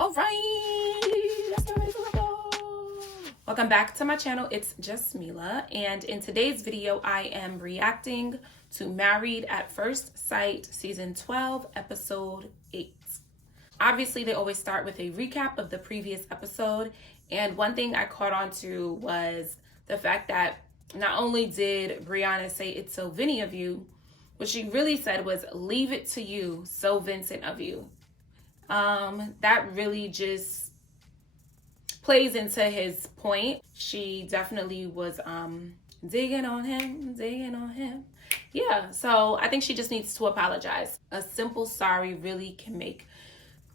All right, let's get ready for the go. Welcome back to my channel. It's JusMeLah, and in today's video, I am reacting to Married at First Sight, Season 12, Episode 8. Obviously, they always start with a recap of the previous episode, and one thing I caught on to was the fact that not only did Brianna say it's so Vinny of you, what she really said was leave it to you, so Vincent of you. That really just plays into his point. She definitely was digging on him. Yeah, so I think she just needs to apologize. A simple sorry really can make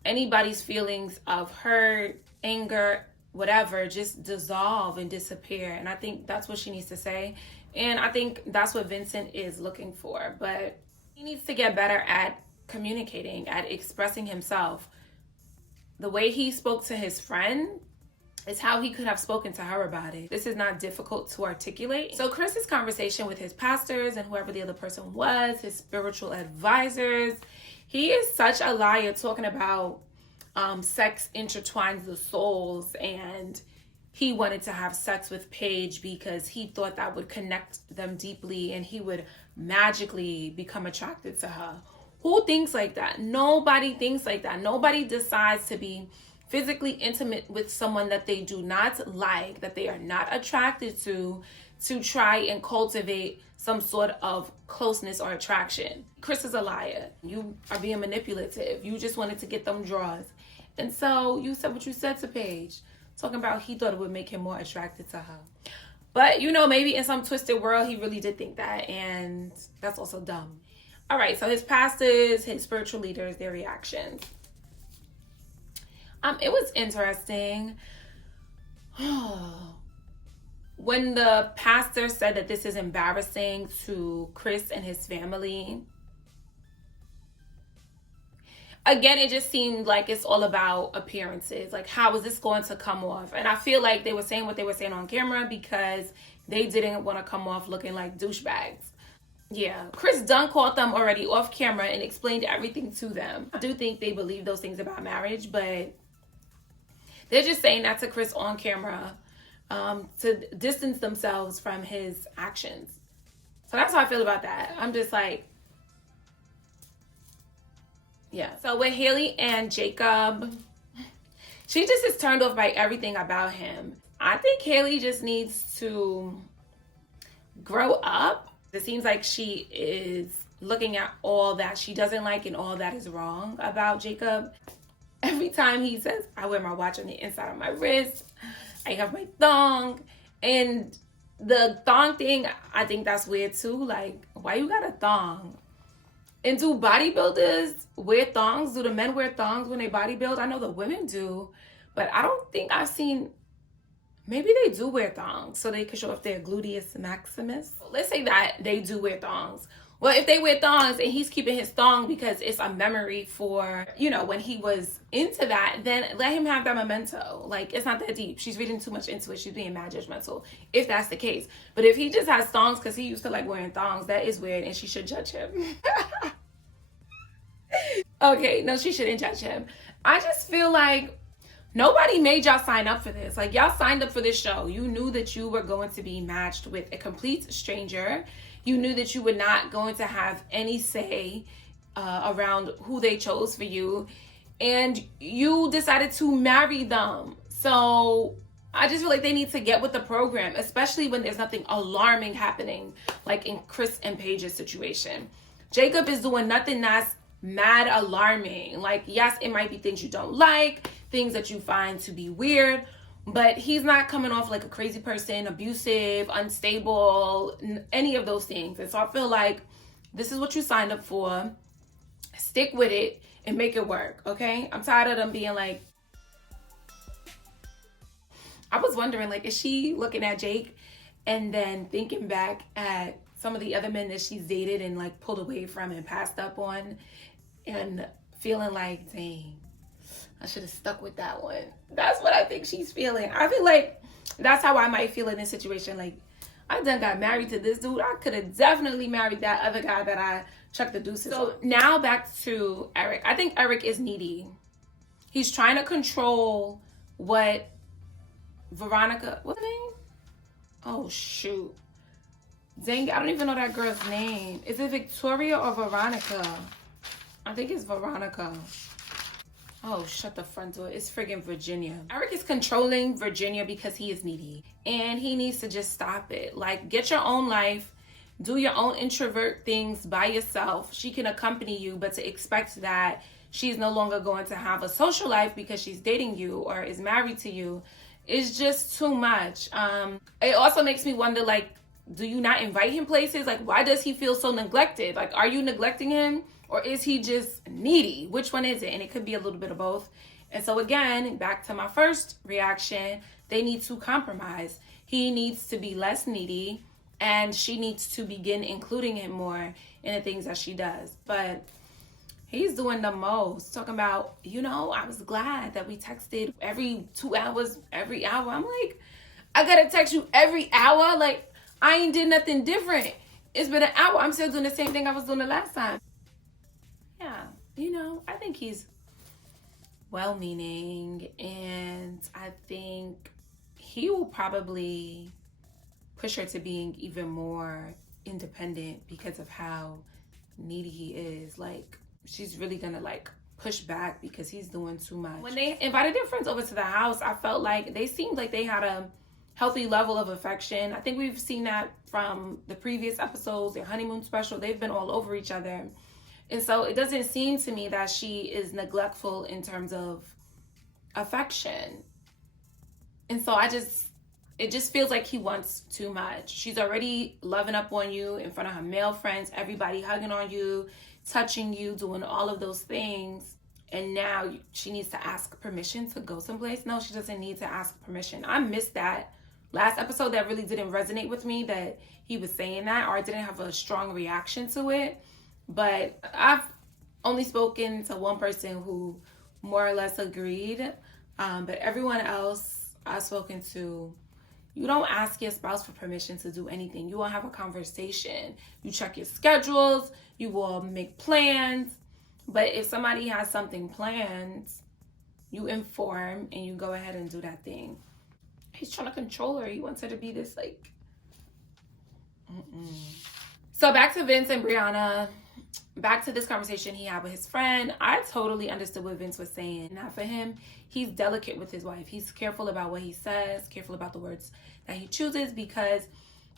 anybody's feelings of hurt, anger, whatever, just dissolve and disappear. And I think that's what she needs to say. And I think that's what Vincent is looking for. But he needs to get better at communicating, at expressing himself. The way he spoke to his friend is how he could have spoken to her about it. This is not difficult to articulate. So Chris's conversation with his pastors and whoever the other person was, his spiritual advisors, he is such a liar talking about sex intertwines the souls, and he wanted to have sex with Paige because he thought that would connect them deeply and he would magically become attracted to her. Who thinks like that? Nobody thinks like that. Nobody decides to be physically intimate with someone that they do not like, that they are not attracted to try and cultivate some sort of closeness or attraction. Chris is a liar. You are being manipulative. You just wanted to get them draws. And so you said what you said to Paige, talking about he thought it would make him more attracted to her. But, you know, maybe in some twisted world, he really did think that. And that's also dumb. All right, so his pastors, his spiritual leaders, their reactions. It was interesting. When the pastor said that this is embarrassing to Chris and his family, again, it just seemed like it's all about appearances. Like, how is this going to come off? And I feel like they were saying what they were saying on camera because they didn't want to come off looking like douchebags. Yeah, Chris Dunn called them already off camera and explained everything to them. I do think they believe those things about marriage, but they're just saying that to Chris on camera to distance themselves from his actions. So that's how I feel about that. I'm just like, yeah. So with Haley and Jacob, she just is turned off by everything about him. I think Haley just needs to grow up. It seems like she is looking at all that she doesn't like and all that is wrong about Jacob. Every time he says, I wear my watch on the inside of my wrist, I have my thong. And the thong thing, I think that's weird too. Like, why you got a thong? And do bodybuilders wear thongs? Do the men wear thongs when they bodybuild? I know the women do, but I don't think I've seen. Maybe they do wear thongs so they can show off their gluteus maximus. Let's say that they do wear thongs. Well, if they wear thongs and he's keeping his thong because it's a memory for, you know, when he was into that, then let him have that memento. Like, it's not that deep. She's reading too much into it. She's being mad judgmental, if that's the case. But if he just has thongs because he used to like wearing thongs, that is weird and she should judge him. Okay, no, she shouldn't judge him. I just feel like nobody made y'all sign up for this. Like, y'all signed up for this show. You knew that you were going to be matched with a complete stranger. You knew that you were not going to have any say around who they chose for you. And you decided to marry them. So I just feel like they need to get with the program, especially when there's nothing alarming happening, like in Chris and Paige's situation. Jacob is doing nothing that's mad alarming. Like, yes, it might be things you don't like, things that you find to be weird, but he's not coming off like a crazy person, abusive, unstable, any of those things. And so I feel like this is what you signed up for. Stick with it and make it work, okay? I'm tired of them being like, I was wondering, like, is she looking at Jake and then thinking back at some of the other men that she's dated and like pulled away from and passed up on and feeling like, dang, I should have stuck with that one. That's what I think she's feeling. I feel like that's how I might feel in this situation. Like, I done got married to this dude. I could have definitely married that other guy that I chucked the deuces on. So now back to Eric. I think Eric is needy. He's trying to control what Veronica, what's her name? Oh, shoot. Dang, I don't even know that girl's name. Is it Victoria or Veronica? I think it's Veronica. Oh, shut the front door. It's friggin' Virginia. Eric is controlling Virginia because he is needy. And he needs to just stop it. Like, get your own life. Do your own introvert things by yourself. She can accompany you, but to expect that she's no longer going to have a social life because she's dating you or is married to you is just too much. It also makes me wonder, like, do you not invite him places? Like, why does he feel so neglected? Like, are you neglecting him or is he just needy? Which one is it? And it could be a little bit of both. And so again, back to my first reaction, they need to compromise. He needs to be less needy and she needs to begin including him more in the things that she does. But he's doing the most. Talking about, you know, I was glad that we texted every 2 hours, every hour. I'm like, I gotta text you every hour? Like, I ain't did nothing different. It's been an hour. I'm still doing the same thing I was doing the last time. Yeah, you know, I think he's well-meaning, and I think he will probably push her to being even more independent because of how needy he is. Like, she's really gonna like push back because he's doing too much. When they invited their friends over to the house, I felt like they seemed like they had a healthy level of affection. I think we've seen that from the previous episodes, their honeymoon special. They've been all over each other. And so it doesn't seem to me that she is neglectful in terms of affection. And so it just feels like he wants too much. She's already loving up on you in front of her male friends, everybody hugging on you, touching you, doing all of those things. And now she needs to ask permission to go someplace. No, she doesn't need to ask permission. I missed that last episode. That really didn't resonate with me that he was saying that, or I didn't have a strong reaction to it. But I've only spoken to one person who more or less agreed. But everyone else I've spoken to, you don't ask your spouse for permission to do anything. You will have a conversation. You check your schedules. You will make plans. But if somebody has something planned, you inform and you go ahead and do that thing. He's trying to control her. He wants her to be this like... So back to Vince and Brianna. Back to this conversation he had with his friend. I totally understood what Vince was saying. Now for him, he's delicate with his wife. He's careful about what he says, careful about the words that he chooses because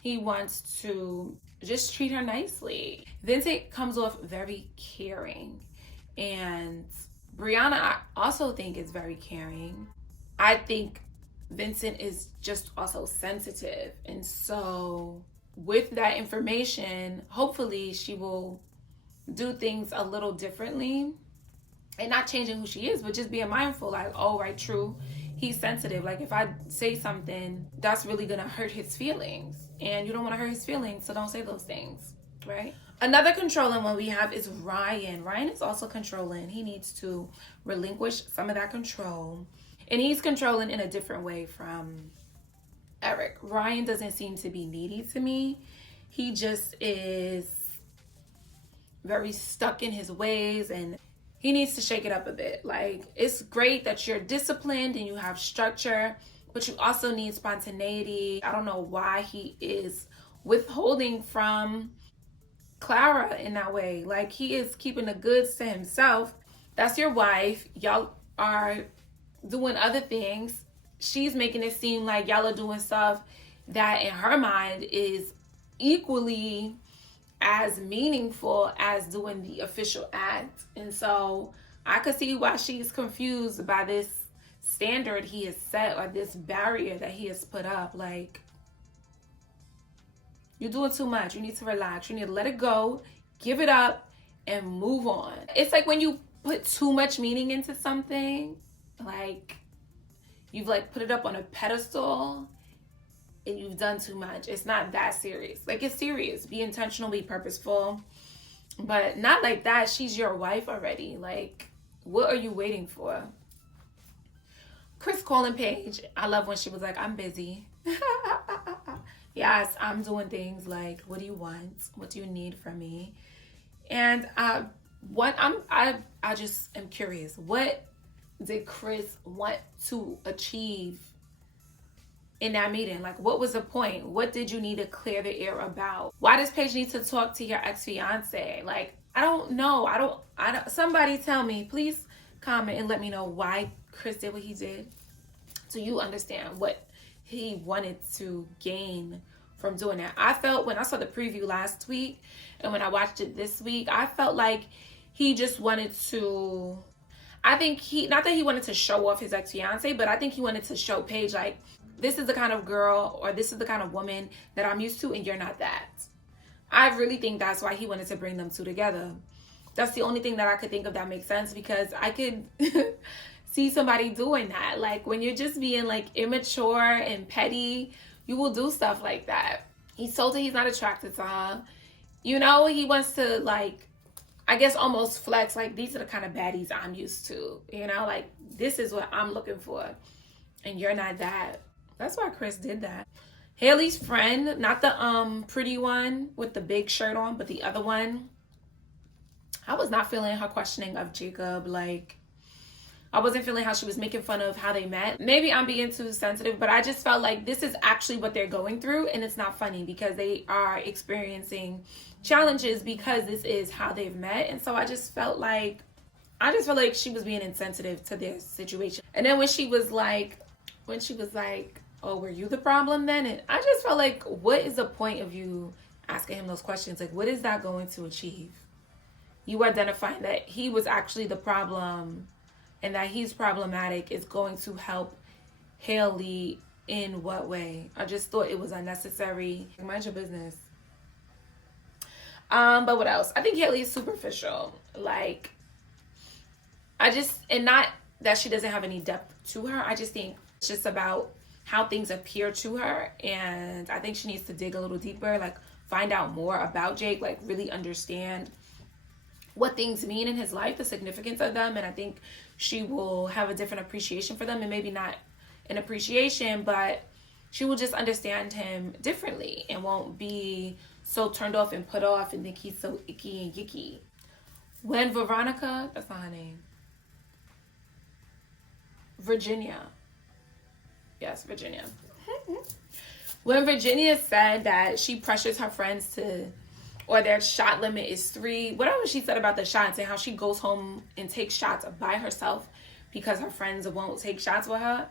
he wants to just treat her nicely. Vincent comes off very caring. And Brianna, I also think is very caring. I think Vincent is just also sensitive. And so with that information, hopefully she will do things a little differently and not changing who she is, but just being mindful, like, oh, right, true, he's sensitive. Like, if I say something, that's really gonna hurt his feelings, and you don't want to hurt his feelings, so don't say those things, right? Another controlling one we have is Ryan. Ryan is also controlling. He needs to relinquish some of that control, and he's controlling in a different way from Eric. Ryan doesn't seem to be needy to me. He just is very stuck in his ways, and he needs to shake it up a bit. Like, it's great that you're disciplined and you have structure, but you also need spontaneity. I don't know why he is withholding from Clara in that way. Like, he is keeping the goods to himself. That's your wife. Y'all are doing other things. She's making it seem like y'all are doing stuff that in her mind is equally as meaningful as doing the official act. And so I could see why she's confused by this standard he has set, or this barrier that he has put up. Like, you're doing too much. You need to relax. You need to let it go, give it up, and move on. It's like when you put too much meaning into something, like you've like put it up on a pedestal and you've done too much. It's not that serious. Like, it's serious. Be intentional, be purposeful, but not like that. She's your wife already. Like, what are you waiting for? Chris calling Paige. I love when she was like, I'm busy. Yes, I'm doing things. Like, what do you want? What do you need from me? And I just am curious. What did Chris want to achieve in that meeting? Like, what was the point? What did you need to clear the air about? Why does Paige need to talk to your ex-fiance? Like, I don't know. I don't, somebody tell me, please comment and let me know why Chris did what he did. So you understand what he wanted to gain from doing that. I felt when I saw the preview last week and when I watched it this week, I felt like he just wanted to, I think not that he wanted to show off his ex-fiance, but I think he wanted to show Paige, like, this is the kind of girl or this is the kind of woman that I'm used to and you're not that. I really think that's why he wanted to bring them two together. That's the only thing that I could think of that makes sense, because I could see somebody doing that. Like, when you're just being like immature and petty, you will do stuff like that. He's told her he's not attracted to her. You know, he wants to, like, I guess almost flex, like, these are the kind of baddies I'm used to. You know, like, this is what I'm looking for and you're not that. That's why Chris did that. Haley's friend, not the pretty one with the big shirt on, but the other one, I was not feeling her questioning of Jacob. Like, I wasn't feeling how she was making fun of how they met. Maybe I'm being too sensitive, but I just felt like this is actually what they're going through, and it's not funny because they are experiencing challenges because this is how they've met. And so I just felt like she was being insensitive to their situation. And then when she was like, oh, were you the problem then? And I just felt like, what is the point of you asking him those questions? Like, what is that going to achieve? You identifying that he was actually the problem and that he's problematic is going to help Haley in what way? I just thought it was unnecessary. Mind your business. But what else? I think Haley is superficial. Like, and not that she doesn't have any depth to her. I just think it's just about how things appear to her, and I think she needs to dig a little deeper, like find out more about Jake, like really understand what things mean in his life, the significance of them, and I think she will have a different appreciation for them, and maybe not an appreciation, but she will just understand him differently and won't be so turned off and put off and think he's so icky and yicky. When Veronica, that's not her name, Virginia. Yes, Virginia. When Virginia said that she pressures her friends to, or their shot limit is 3, whatever she said about the shots and how she goes home and takes shots by herself because her friends won't take shots with her.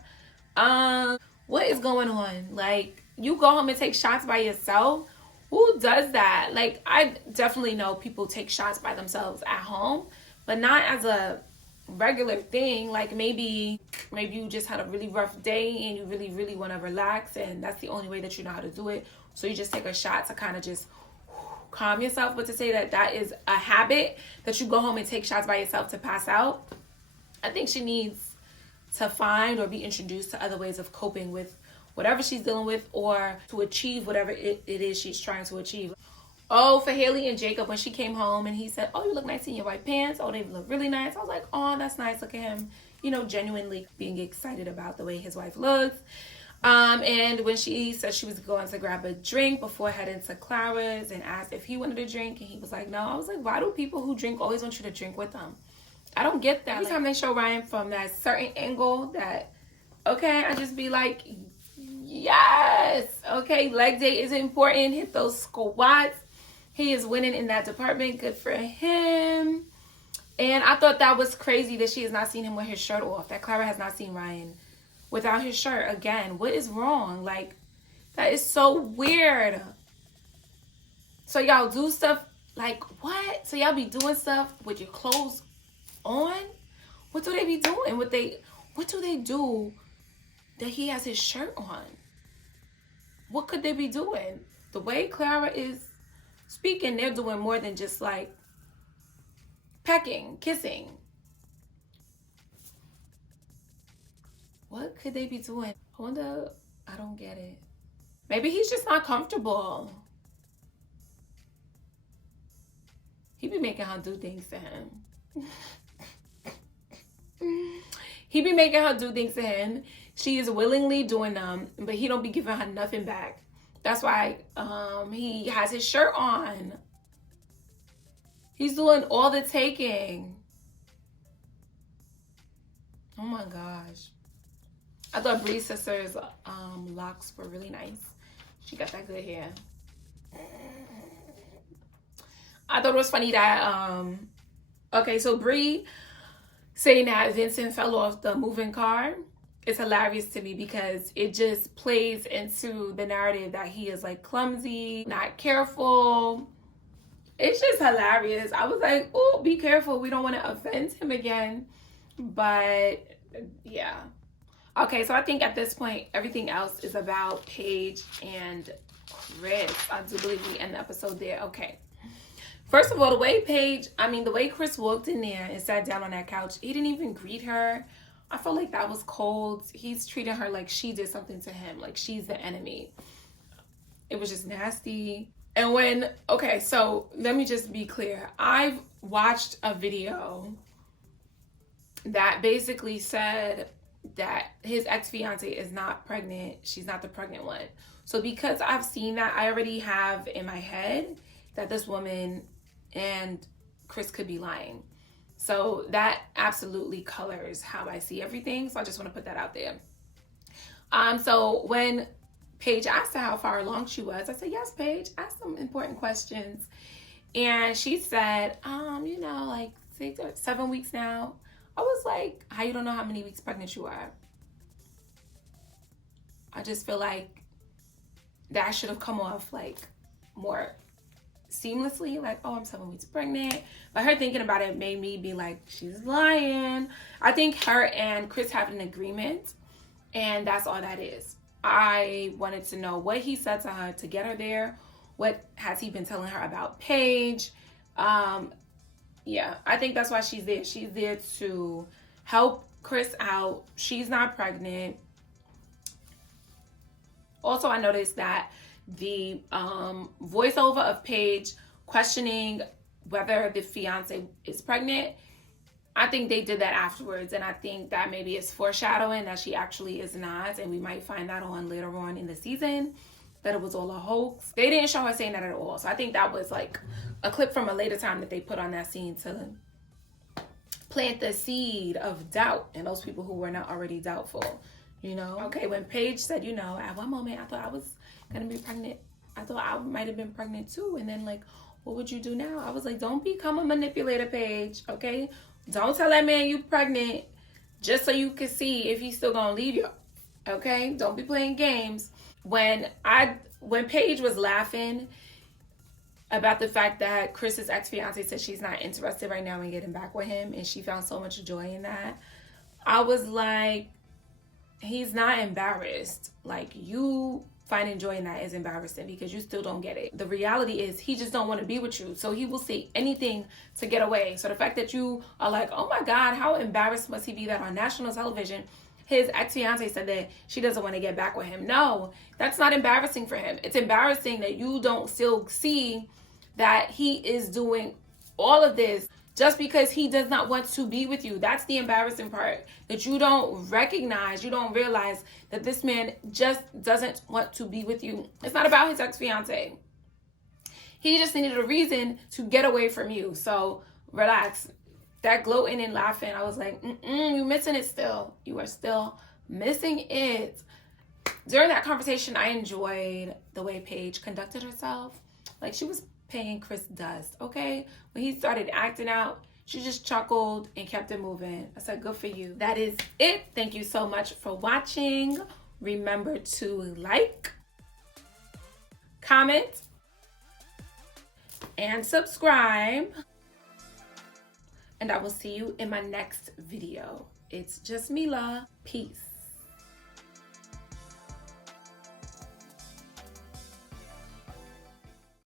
What is going on? Like, you go home and take shots by yourself? Who does that? Like, I definitely know people take shots by themselves at home, but not as a regular thing. Like, maybe you just had a really rough day and you really want to relax, and that's the only way that you know how to do it, so you just take a shot to kind of just calm yourself. But to say that is a habit that you go home and take shots by yourself to pass out, I think she needs to find or be introduced to other ways of coping with whatever she's dealing with, or to achieve whatever it is she's trying to achieve. Oh, for Haley and Jacob, when she came home and he said, oh, you look nice in your white pants. Oh, they look really nice. I was like, oh, that's nice. Look at him, you know, genuinely being excited about the way his wife looks. And when she said she was going to grab a drink before heading to Clara's and asked if he wanted a drink, and he was like, no. I was like, why do people who drink always want you to drink with them? I don't get that. Every time they show Ryan from that certain angle that, okay, I just be like, yes, okay, leg day is important. Hit those squats. He is winning in that department. Good for him. And I thought that was crazy that she has not seen him with his shirt off. That Clara has not seen Ryan without his shirt. Again, what is wrong? Like, that is so weird. So y'all do stuff like, what? So y'all be doing stuff with your clothes on? What do they be doing? What do they do that he has his shirt on? What could they be doing? The way Clara is speaking, they're doing more than just like pecking, kissing. What could they be doing? I wonder, I don't get it. Maybe he's just not comfortable. He be making her do things to him. He be making her do things to him. She is willingly doing them, but he don't be giving her nothing back. That's why he has his shirt on. He's doing all the taking. Oh my gosh. I thought Bree's sister's locks were really nice. She got that good hair. I thought it was funny that okay, so Bree saying that Vincent fell off the moving car is hilarious to me because it just plays into the narrative that he is like clumsy, not careful. It's just hilarious. I was like, oh, be careful. We don't want to offend him again. But yeah. Okay, so I think at this point, everything else is about Paige and Chris. I do believe we end the episode there. Okay. First of all, the way Chris walked in there and sat down on that couch, he didn't even greet her. I felt like that was cold. He's treating her like she did something to him, like she's the enemy. It was just nasty. And okay, so let me just be clear. I've watched a video that basically said that his ex-fiance is not pregnant. She's not the pregnant one. So because I've seen that, I already have in my head that this woman and Chris could be lying. So that absolutely colors how I see everything. So I just want to put that out there. So when Paige asked her how far along she was, I said, yes, Paige, ask some important questions. And she said, like 6 or 7 weeks now. I was like, how you don't know how many weeks pregnant you are? I just feel like that should have come off like more seamlessly, like, oh, I'm 7 weeks pregnant. But her thinking about it made me be like, she's lying. I think her and Chris have an agreement, and that's all that is. I wanted to know what he said to her to get her there. What has he been telling her about Paige? Yeah, I think that's why she's there. She's there to help Chris out. She's not pregnant. Also, I noticed that the voiceover of Paige questioning whether the fiance is pregnant, I think they did that afterwards, and I think that maybe it's foreshadowing that she actually is not, and we might find that on later on in the season, that it was all a hoax. They didn't show her saying that at all, so I think that was like a clip from a later time that they put on that scene to plant the seed of doubt in those people who were not already doubtful, Okay, when Paige said, at one moment I thought I was gonna be pregnant. I thought I might have been pregnant too, and then like, what would you do now? I was like, don't become a manipulator, Paige, okay? Don't tell that man you pregnant just so you can see if he's still gonna leave you, okay? Don't be playing games. When Paige was laughing about the fact that Chris's ex-fiance said she's not interested right now in getting back with him, and she found so much joy in that, I was like, he's not embarrassed. Like, you finding joy in that is embarrassing because you still don't get it. The reality is he just don't want to be with you, so he will say anything to get away. So the fact that you are like, oh my God, how embarrassed must he be that on national television his ex-fiance said that she doesn't want to get back with him. No, that's not embarrassing for him. It's embarrassing that you don't still see that he is doing all of this just because he does not want to be with you. That's the embarrassing part, that you don't recognize, you don't realize that this man just doesn't want to be with you. It's not about his ex-fiance. He just needed a reason to get away from you. So relax. That gloating and laughing, I was like, you're missing it still. You are still missing it. During that conversation, I enjoyed the way Paige conducted herself. Like, she was paying Chris dust, okay? When he started acting out, she just chuckled and kept it moving. I said, good for you. That is it. Thank you so much for watching. Remember to like, comment, and subscribe. And I will see you in my next video. It's JusMeLah. Peace.